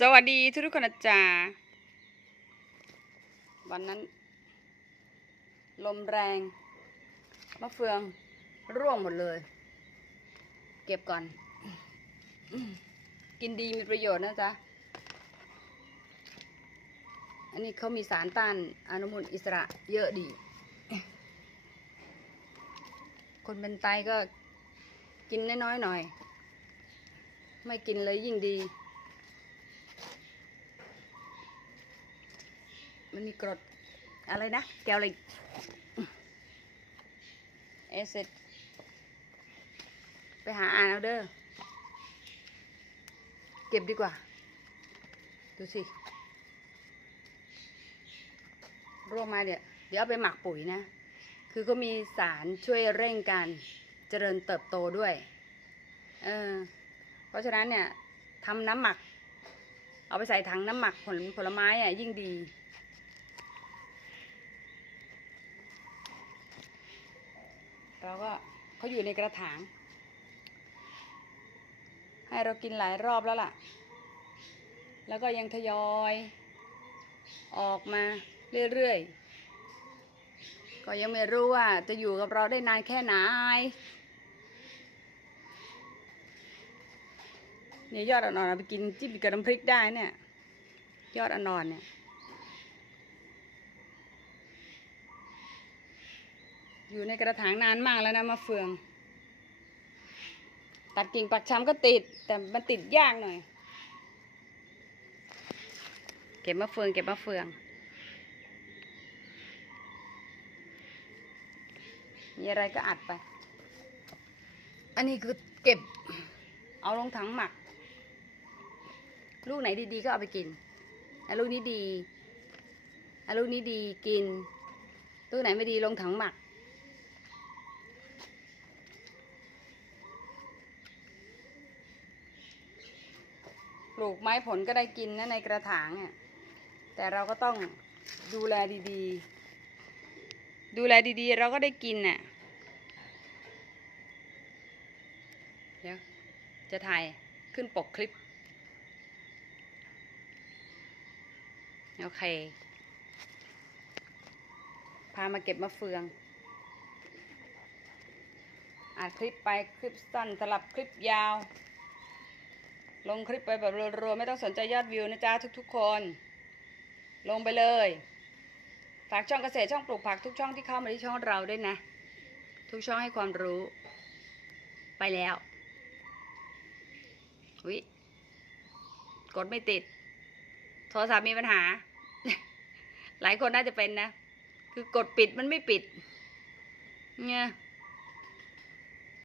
สวัสดีทุกทุกคนนะจ๊ะวันนั้น ลมแรง มะเฟือง ร่วงหมดเลย เก็บก่อน กินดีมีประโยชน์นะจ๊ะ อันนี้เขามีสารต้านอนุมูลอิสระเยอะดี คนเป็นไตก็กินน้อยๆหน่อย ไม่กินเลยยิ่งดี มันมีกรดอะไรนะแกวอะไรเอซิดไปหาอ่านเอาเด้อเก็บดีกว่า ดูสิร่วงมาเดี๋ยวเดี๋ยวเอาไปหมักปุ๋ยนะ คือก็มีสารช่วยเร่งการเจริญเติบโตด้วย เออ เพราะฉะนั้นเนี่ยทำน้ำหมัก เอาไปใส่ถังน้ำหมักผลผลไม้อะยิ่งดี เราก็เขาอยู่ในกระถาง ให้เรากินหลายรอบแล้วล่ะ แล้วก็ยังทยอย ออกมาเรื่อยๆ ก็ยังไม่รู้ว่าจะอยู่กับเราได้นานแค่ไหนเนี่ยยอดอ่อนๆเอาไปกินจิ้มกับน้ำพริกได้เนี่ย ยอดอ่อนๆเนี่ย อยู่ในกระถางนานมากแล้วนะมะเฟือง ตัดกิ่งปักช้ำก็ติด แต่มันติดยากหน่อย เก็บมะเฟือง เก็บมะเฟือง มีอะไรก็อัดไป อันนี้คือเก็บ เอาลงถังหมัก ลูกไหนดีๆก็เอาไปกินอันลูกนี้ดีอันลูกนี้ดีกินลูกไหนไม่ดีลงถังหมัก ปลูกไม้ผลก็ได้กินนะในกระถางเนี่ยแต่เราก็ต้องดูแลดีๆ ดูแลดีๆ เราก็ได้กินน่ะเดี๋ยวจะถ่ายขึ้นปกคลิป โอเค พามาเก็บมะเฟืองอัดคลิปไปคลิปสั้นสลับคลิปยาว ลงคลิปไปแบบรัวๆไม่ต้องสนใจยอดวิวนะจ๊ะทุกๆคน ลงไปเลย ฝากช่องเกษตรช่องปลูกผักทุกช่องที่เข้ามาที่ช่องเราด้วยนะ ทุกช่องให้ความรู้ ไปแล้ววิกดไม่ติด โทรศัพท์มีปัญหา หลายคนน่าจะเป็นนะ คือกดปิดมันไม่ปิด เนี่ย